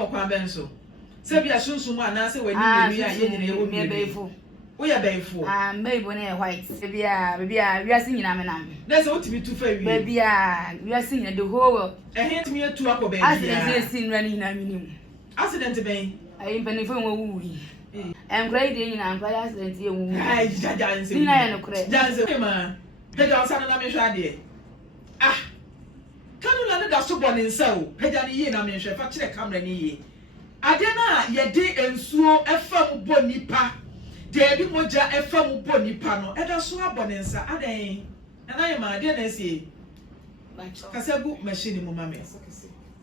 or Quabenso. Sabia Sunsuman, I say when you are Bayful. We are Bayful. Baby White. Maybe we are singing Amanam. That's what to be too fair. Baby, we are singing the whole. And hint me a 2 up baby. I sing running a minimum. Accident to be. I ain't penny for wooing. I'm grading and quite accident you. I dance in a crack. Dance in a Pedal Ah, can you learn that so born in so? Pedani in a mention, Fatcher Camrani. Adena, ye de and so a firm bonipa. Debi moja e fam bonipa no. Eda so abonensa adan. And I am a dear say. Kasabu machine mo mame.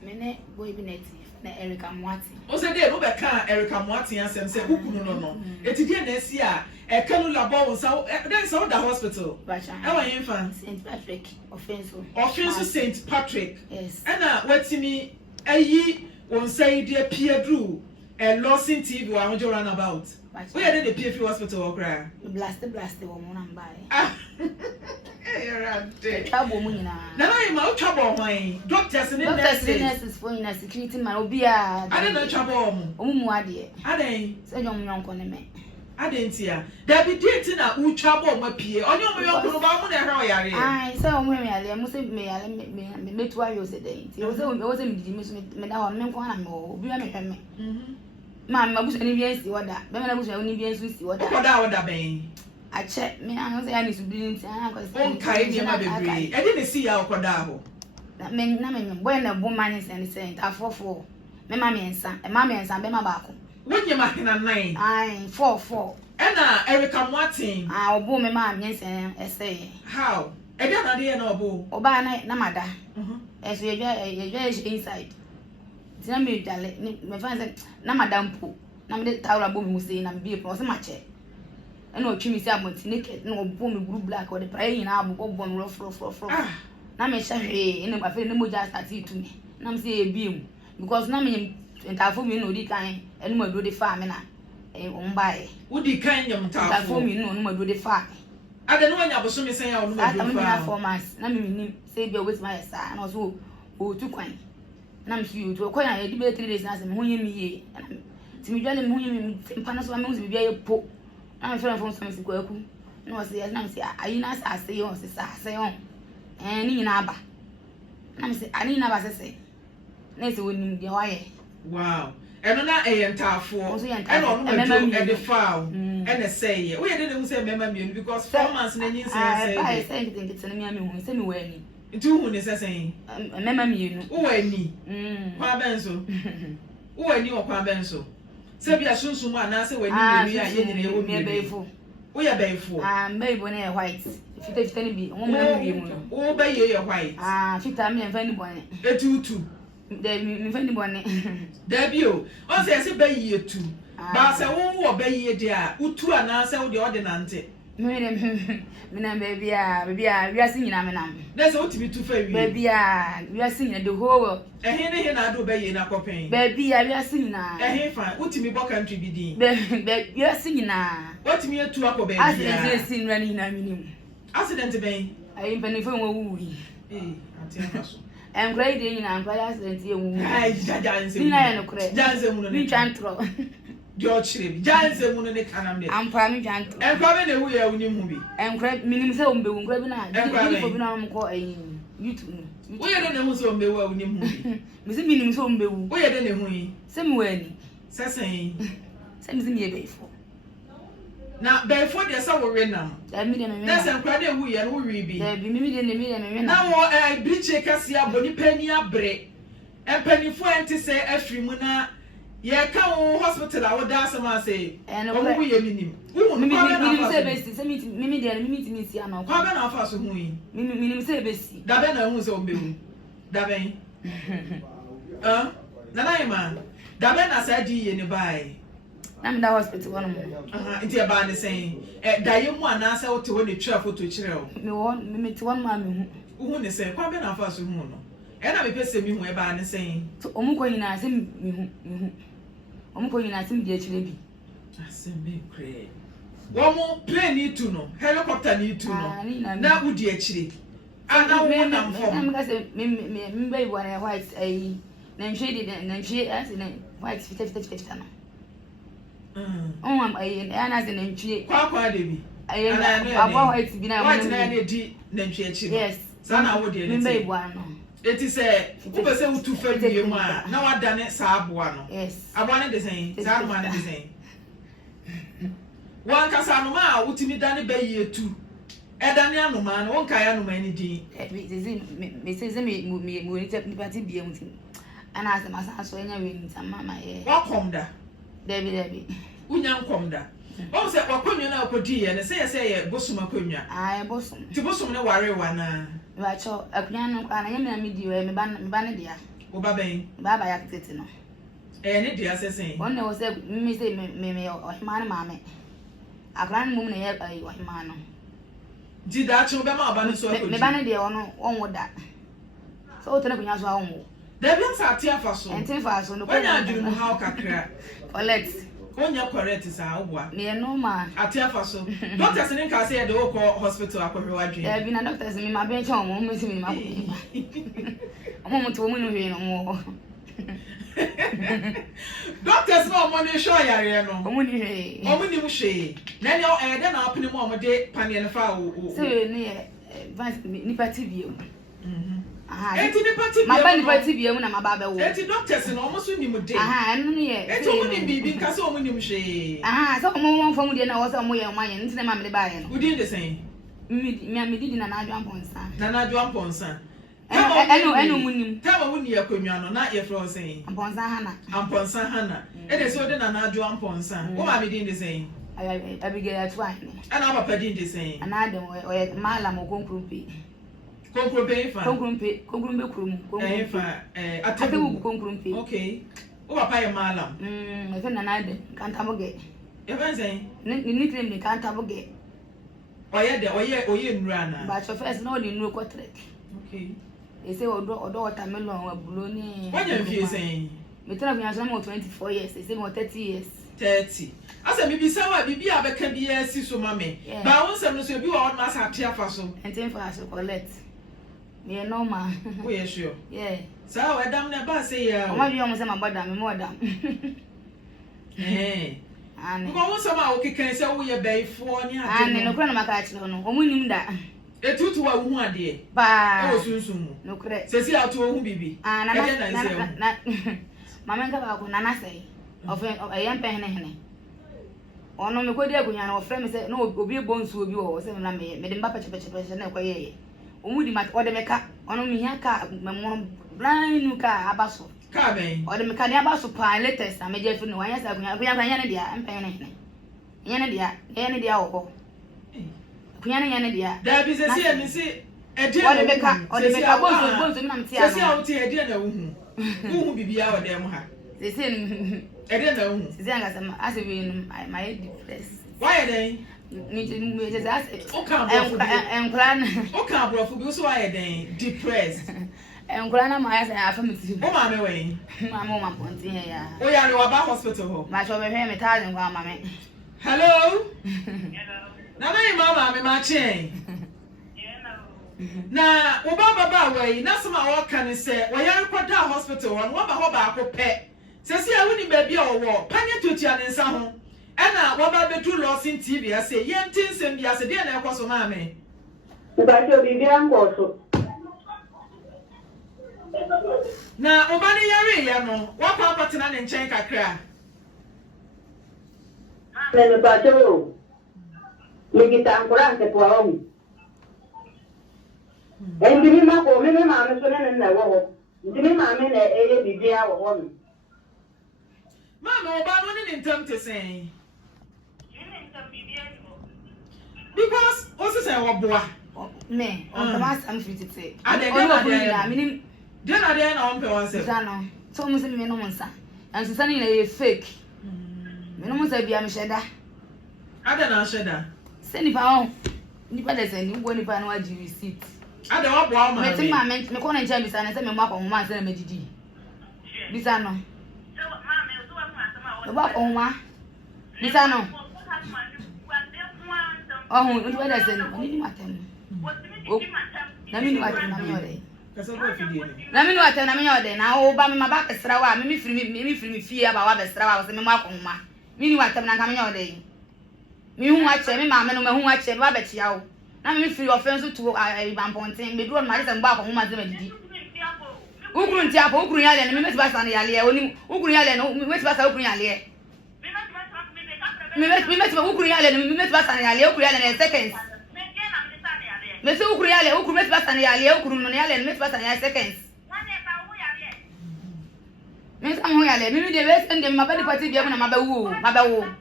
Mene boy be native na Erica Mwati. O se dey no be kan Erica Mwati ansem say ukunu no. Eti dey na si a e kanu labo won sa den so the hospital. E wa yin fan St Patrick Offenso St Patrick. Yes. Ena watimi ayi won say dey Piedru and Lawson TV wa hojo run about. We are in the PF hospital or cry. Blast woman and buy. Ah, Trouble Munina. Now I'm out trouble, my doctors and nurses for in a security man will be a. I don't know trouble. Umuadi. I didn't say young me. I didn't see her. There be dating a who trouble my peer. On your way up about I saw women, I must say, me to you today. It wasn't me down, Menko, be a me. Mamma was any yes, what that. Then I was only yes, what that bang. I check me, I don't say I need to be in town. I didn't see our Cordavo. That meant nothing when a woman is and saying, I 4-4. My mammy and son, and mammy and son, Bema Baco. When you're marking a 9, I 4-4. Anna, Erica Martin. I'll boom my mammy and say, how? I don't idea no boo. Or by night, Namada. As we are inside. Me darling, me find na madam po na me tawra bo me say na me be pro so mache e no twi me say abonti naked na obo me blue black or the pray na abo bom rough na me hye e na afi na moja start to me na me say e biem because na me ntafo me no di kan e no madu de fa me na e on bae wo di kan nyam ntafo me no madu de fa ade no anya boso me say ya no madu de fa 4 months na me nim say be with my sa na so o tu kwan na mfi to ko ya di be 3 days na se me hunyem ye ti mi dwale me hunyem mpana so me hunyem bia ye po na me fere fon so me si kwaku na o se ya na me se ayi na sa se yon se sa se yon ni nyina aba na me se ani na ba se se na se wonim de wa ye wow eno na eyentafo eno no madu e de foul ene say ye we dey dey say member me because 4 months na nyin say I say anything it's na me hu say me wa ni ntu hu ne say member me nu wo wa ni kwa benso wo wa ni wo kwa benso se bia sunsun mu ana se wa ni me ya ye nyina wo me Bayful wo ya Bayful baby na white fita ni bi wo na bi mu no wo ba ye white fita me fa ni bone etutu de mi fa ni bone da bi o say ba ye etu ba se wo ba ye de a utu ana se wo de ordinance me na baby we are singing am na se wo tibi tu fa wi baby we are singing the whole world he na do ba ye na kopen baby we are singing na fa wo tibi bo country bi din baby we are singing na what me etu akọ baby accident sing running na minim accident ben ayi mpani fo won wuwi ati amaso em grade na am accident ye wu ai jajanse ni na ye no kure janse mu no ni twantro jo chire janse mu no ne kanam de am pa mi twantro em kwa be na wu ya wuni mu bi em kure minim se ombe wu kure bi na di fo bi na am ko ayi YouTube wo ye de na hu se ombe wu wuni mu bi mi se minim se ombe wu wo ye de na hu yi se mi wani sesen se mi se mi ye Bayful na Bayful de sa wo re na mi de me na se nkwa de wu ye no wi bi mi de me na wo biche kasi aboni pani abre empanifo enti se afri mu na ye ka wo hospital a wo da asema say o mu ye minim wo mu kwa na se besi se mi de mi si ana kwa na afa so hu yi mi se besi da be na hu se o mehu da be na na ima da be na sa di ye ne bai na me da hospital wono mo nti e ba ne say da ye mu ana sa wo te wo ne twa photo kire o me te won ma me hu ne say kwa be na afa so hu no e na me pese mi hu e ba ne say o mu ko nyina se mi hu o mu ko nyina se mi de chire bi asembe kre wo mu plane tu no helicopter ni tu no na udi a chire ana wo na mfom na me ka se me baby na white ai nantwie as in white fit no am I as in nantwie kwa de bi abo white bi na white na di nantwie achi yes sana wo de ne ibu ano eti se wo be se utu fa wie mu a na wadane sa aboa no yes aboa ne de sen sa no ma ne de sen wan kasa no ma utimi dane be yetu edane anoma no won kai anoma ni din me se me ni party bia mutim ana asema sa so enya we ni mama ye wakomda Debbie unya nkomda o se wakonwa na akodi ye ne se ye bosum akonwa bosum ti bosum ne ware wana ba cho akunya no kwa na nyame na medi we me ba ne dia o ba ben baba ya tete no ne dia sesen won ne wo se me se me o hima ne maame akran mum ne ye o hima no di da chi be ma ba ne so akodi me ba ne dia ono won da so o tene kunya so awon wo da bi sa atia fa so enti fa so no kwanya aduru mu ha o kakra collect konya correct sa obua me no ma atia fa so doctors ni ka say e de wo ko hospital akohwe wadwe da bi na doctors mi ma ben cha omo mo si mi ma ko omo mo to mo no hwe no mo doctors no mo ni show yare no omo ni hwe omo ni mu hwe na ni e de na apini mo de panel fa o so ni ni party bi eti ni party bi ma ba ni party bi mu na ma ba be wo eti doctors no omo so ni mu de anu ni ye eti omo ni bibi nka so omo ni mu hwe so omo won fam de na wo so omo ye man ye ntine ma me de ba ye no udi de sen mi didi na adwan ponsa enu munim tama woni yakonwa no na ye fro sen amponsa hana e de so de na adwan ponsa wo ma me din de sen Abigail atwane ana papa din de sen ana de o mala mo konkrumpe fa konkrumpe kurum fa atebu konkrumpe okay o papa ye mala e fe na de kanta boge e fa sen ni claim de kanta boge oye nura na ba so first no ni nuru ko trek okay e say odo watermelon abulo ni wanya mfie sen me tell me asem 24 years e say mo 30 years 30 asa mi bisa wa bibi abeka bi asi so mame ba won sem no so bi wa on ma sa tia fa so enten fa so collect me normal wo ye sure yeah sa wa dam na ba say ya o ma bi o mo say ma boda me mo dam ani ko won sama o kekan say wo ye baifo ni ade ani no kura na maka achi no o mu nim da etutu wa hu ade ba o sunsun mu no kura se si ato hu bibi na mama nka ba ko na na say ofe eyem pe hene ono me ko di agunya na ofre me say no obi bonsu obi wo say na me de mba peche na ekoye o mu di mat o de meka ono mi hia ka memono blinu ka abaso ka ben o de meka ni abaso pa latest na me je fi no wanya sa agunya kunya ne dia empe hene ne dia wo ko kunya ne dia da bi se si mi si e de o de meka bonsu mi na mtia no se si a o ti e de na hu bibi a o de mu ha se se e de na hu se se anga sama ase we no my depressed why then ni je say o kan bro enkura na o kan bro fu bi so why then depressed enkura na ma ya say afa me ti o ma me we ma mo ma ponti he ya o ya le wa ba hospital ho ma so be hwe me tazen kwa ma me hello na na mama me ma chen na wo baba we na sama wo kan se wo ya rekoda hospital won wo ba ho ba akopɛ sesi a woni ba bi a wo panye totia ne nsa ho ɛna wo ba betu losin tv ase yentin sem bi ase de na ekoso ma me ba jo bi bi anko so na Omane yare ya no wo pa patena ne nchen kakra me ba jo ligita ankora nke po awu ndimi ma ko me ma me so ne na wo ho ndimi ma me na eye bibi a wo ho no mama oba no ne ntam te sen because also say wo boa me on the mass am fit say ade na minim de na on pe won say no so mo se me no monsa and so na e fake me no monsa bia me sheda ade na sheda se ni pa on ni pa de se ni wo ni pa na wa ji receipt ade wo boa ma me ti ma me ko na ncha bisa na se me mo akọ ma se na me didi bisa no e ba ko ma bisa no oh ni wa de se ni matem o na mi ni matem na mi ore Kasa ko fidie ni. Na me no atem na me nyode na wo ba me ma ba kesra wa me firi fie aba wa besra wa so me ma akoma. Me ni watem na ka me nyode. Me hu ache me ma me no me hu ache ba be chia wo. Na me firi offense to ban ponten me duro ma de se mba akoma ze ma didi. Ukuru nti apo ukuru yale me meti basa na yale oni ukuru yale no me meti basa ukuru yale. Me meti ukuru yale me meti basa na yale ukuru yale na seconds. Me se ukuru yale ukuru meti basa na yale ukuru no yale meti basa na seconds. Me sa mo yale me de we send dem mabadi party bia na mabawo.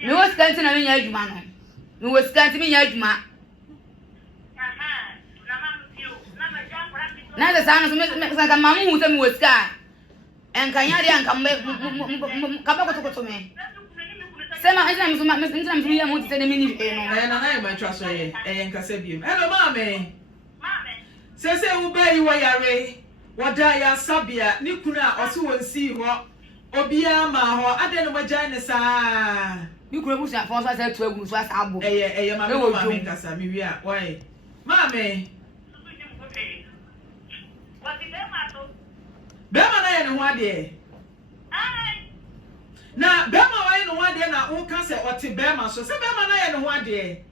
Me was can't na me nya adwuma no. Me was can't me nya adwuma. Na the sound me sa mamu hu se me was ka. En kan ya de an kan ka ba ko me. Se ma ina me ya mo te de me ni no. Na na ma twa so ye. Nka se biem. Hello mame. Se wo ba yi wo yare. Wada ya sabia ni kuna oso wonsi ho. Obia ma ho ade no magya ne saa. You could have for us to a good was abo. Mame kasa mi wi a. Why? Mame. Bema na ye ne ho ade. Na bema wa ye ne ho ade na wo ka se ote bema so. Se bema na ye ne ho ade.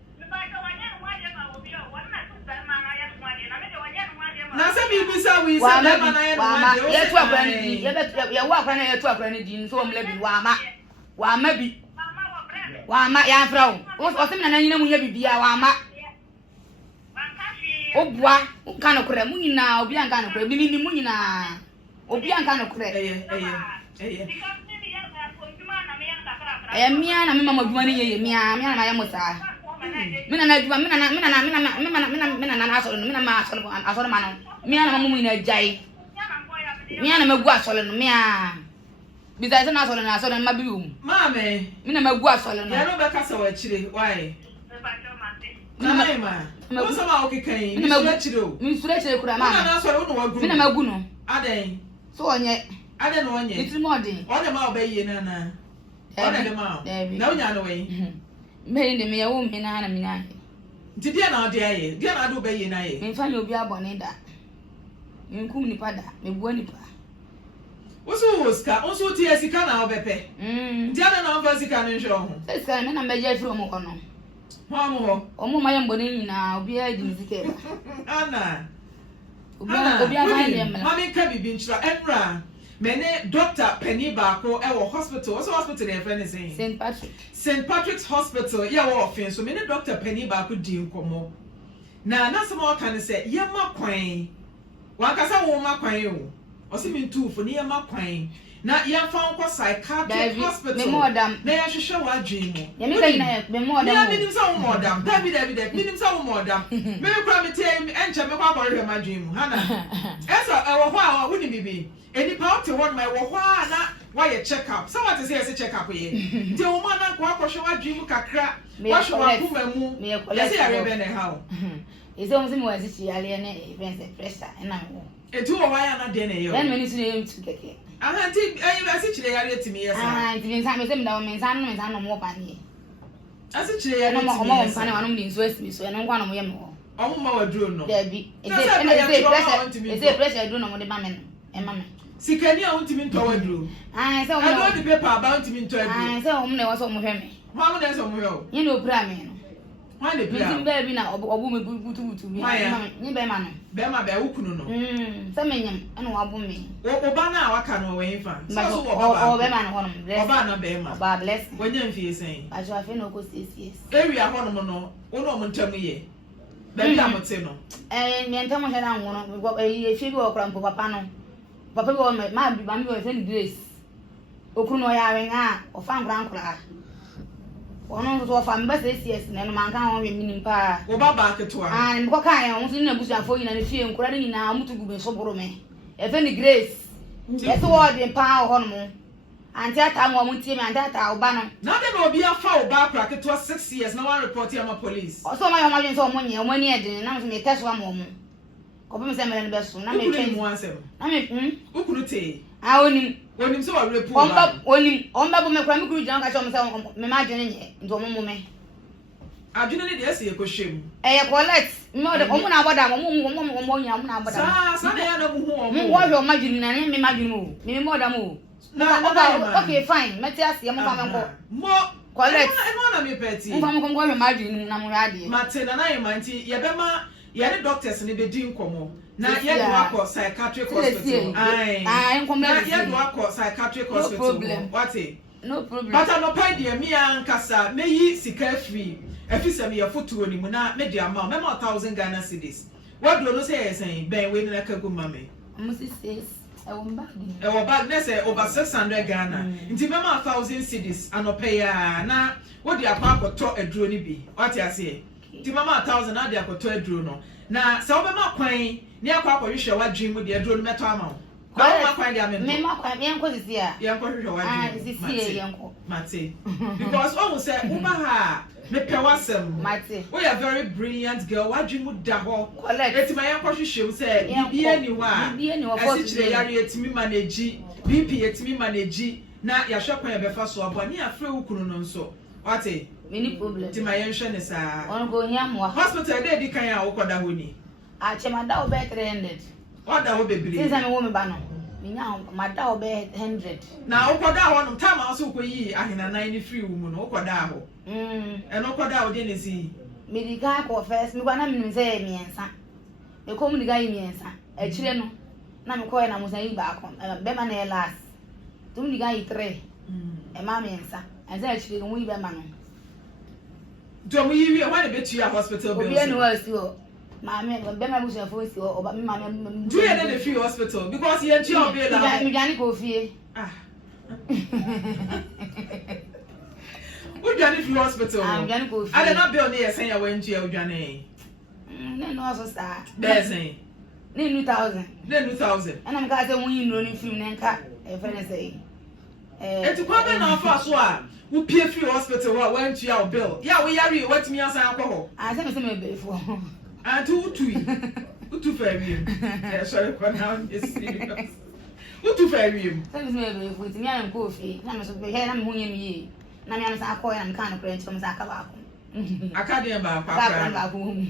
Na se bi bisa wi se bema na ye ne ho ade. Ye to akra ni di. Ye wo akra na ye to akra ni di so omle bi wa ma bi. Wa ma ya frau o se na nyina mu nya bibia wa ma obua kan no kure mu nyina obi an kan no kure bi ni mu nyina obi an kan no kure mia na me mama duma ni ye mia na ya musa mina na duma mina na asoro mina ma asoro ma no mia na mamu nyina jai mia na magu asoro no mia Biza na asolo na mabium. Mame, mina magu asolo no. Ya no be kasa wa chire, why? Ma. Wo so ma okekan, mi sure chire o. Mi sure chire kura ma. Na asolo wo no wagu. Mina magu no. Aden. So onye. Aden no onye. Itri mo den. Onye ma obaye na na. Onye de ma. Na onya no we. Me de me ya wo me na me na. Nti dia na ode aye. Dia na ade obaye na aye. Me fa ni obi abone da. Me nkum nipa da, me buo nipa. Oso woska, onso ti esika na obepe. Dia na mfa sika no nhwe ho. Sika me na meje firi omo kono. Ho. Omo ma yembo ni nyina obi a di muzike ba. Ana. Obi a ma yem. Mami ka bibi nchira enra. Mene doctor Penny Bako e wo hospital. What's hospital e friend saying? St. Patrick's Hospital. Ya wo ofin so mene doctor Penny Bako di nkomo. Na sama kan say yema kwan. Wakasa wo ma kwan o. Osi mi tu fo ni yema kwan. Na ya fa nko psychiatric hospital. Me modam. Na ya hwehwe wa dwen mu. Ya me kai na me modam. Ya me nim sa wo modam. David. Me nim sa wo modam. Me kura me tem enche me kwa kware ma dwen mu. Hana. Esa e wo ho a wo ni bibi. Eni pa ote won my wo ho a na why check up. So what is here say check up ye. Nti wo ma na kwa kwhwe wa dwen mu kakra. Wa hwe wa kuma mu. Ya say ya be ne ha. Is o mzi mo azisi ale ne events pressure na wo. Etu wo wa ya na de ne yo. Then me ni su ne mtu keke. Aha ti asi chire ya re timi yesa. Ah, ti nsa me se me da me nsa no mo pa ni. Asi chire ya re timi. Omo mo pa na wanu ndi nso asimi so no nkwa no mo ye me ho. Omo ma wa duro no. Da bi. Ese pressure duro no mo de ba me no. E ma me. Sikani a untimi nto wa duro. Ah, se o mo. Ado di paper about untimi nto duro. Ah, se o mo ne wo so mo hwe me. Ho mo ne so mo hwe o. Ye no pra me no. Why the plan? Be bi na obu me butu bi. Ni be ma no. Be ma be wo kunu no. Se menyam ena wo abu me. Oba na waka no we fa. So oba. O be ma no hono. Oba na be ma. Oba bless. Wonya mfie sen. Ajo afi no ko 6 years. Area hono mo no, wo no mo ntam ye. Be bi amote no. Me ntam ho na wo no. E fi bi wo kra mpo papa no. Papa bi wo ma bi ba mi wo send grace. Okuru no ya wen a, o fa nkra. Ono so fa mba CS na no manka ho we minim pa. Wo baba ketwa. Ah, mko kan ho so na busuafo nyina ne fie nkura de nyina mutu gube so boro me. E fe ni grace. E so wo de pa ho no mo. Anti ata mo mutie me anti ata oba no. Na de no obi afa oba kra ketwa 6 years na one report ya ma police. O so ma yo ma dwen so mo nye mo ni e de na so me test wa mo mo. Ko be me se me ne be so na me twen. Na me Na me ukuru te. Ah, onim so wa repo omba bo me kwa me kuru jina ka cho me say me ma dwene nye ndo mo me adwene ne de ase ekohwem collect me o de omo na aboda mo nya mo na aboda sa na ya na mu hu mo wo hwe o ma dwene na me ma dwene mo me mo da mo okay fine me ti ase mo fa me nko mo collect e na me peti mo fa me nko me ma dwene na mo ya de mate na na manti ye be ma ye ne doctors ne be di nkomo na ye do akọ psychiatric hospital nkomo na ye do akọ psychiatric hospital what no problem but no pay de me ankasa meyi sika free efisem ye foto ni mu na me de ama me ma 1000 Ghana cedis what do no say saying ben we na kagu mame Moses says I won bag na say over 600 Ghana nti me ma 1000 cedis anope ya na what de akọ akoto aduro ni bi what you say nti me ma 1000 na de akoto aduro no na se obe ma kwan ni akọ akohwehwe wa dream de aduro no meto ama na ma kwan de amento me ma kwan me enko sisi a ye enko hwehwe wa dream sisi ye enko mate because all say uba ha me pewasem mate we are very brilliant girl wa dream da ho collect eti ma ye enko hwehwe say bibie ni wa for today yare etimi manage bp etimi manage na ya hwe kwan be fa so abo ni afre ukunu no nso wate many problem ti ma ye nhwe ne sa on go nya mo hospital dey di kan ya wo koda ho ni a chema da o be 300 oda wo bebre since me wo me ba no me nya ma da o be 100 na wo koda ho no time also ko yi ahina nan ni free wo mu no wo koda ho eno koda wo de ne si medical ko first me gwa na me say miensa me ko mu diga yi miensa e kire no na me ko na mo say ba ko be ma na last tum diga yi 3 e ma miensa e say kire no wi be ma no do mu yi wi e wa ne betu ya hospital bills obi eni wa si o ma me be ma bu se fo si o ba me ma me do ye na free hospital because ye nti obi la mi gani ko fie Udwane free hospital. Udwane ko free. I don't bill ne yesen ya wentu ya udwane. Ne no so sa. Bezen. Ne 2000. Ne 2000. Ana me ka say won yi no ni film ne nka e fe ne say. Eti kwa be na afa so a wo pie free hospital wa wentu ya bill. Ya wo yare watimi asan akọ ho. Say me be fo. Anti utui. Utu fa wiem. Sorry for now is serious. Utu fa wiem. Say me be fo ti mi an ko fi. Na me so be he na me hu yen yi. Na me am sa akọ ya na me kan no krent so me sa aka ba ko. Akade ba akwa. Ba ko hu.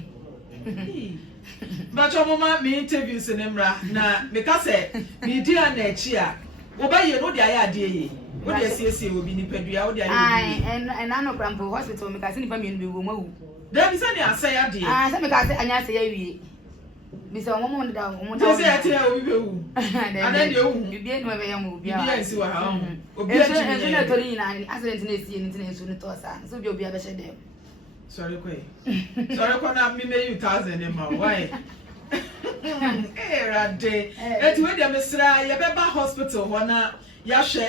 But your mama me interviews in Emra na me ka say me di na echi a wo ba ye no de aya ade ye wo de siesie wo bi ni padua wo de aya and I no crampo hospital me ka say ni fa me no be wo mawu da bi say ni asay ade say me ka say anya say awie bi say omo mo da omo da say ate obi be wu ana de wu bi bi no be yam obi a bi ensi wa ha obi a ji na tori na accident na esi ni tina esu ni to sa so bi obi a be she dem sorry ko na me 1000 in my why rade eti we dey mesra ye be ba hospital ho na ya hwe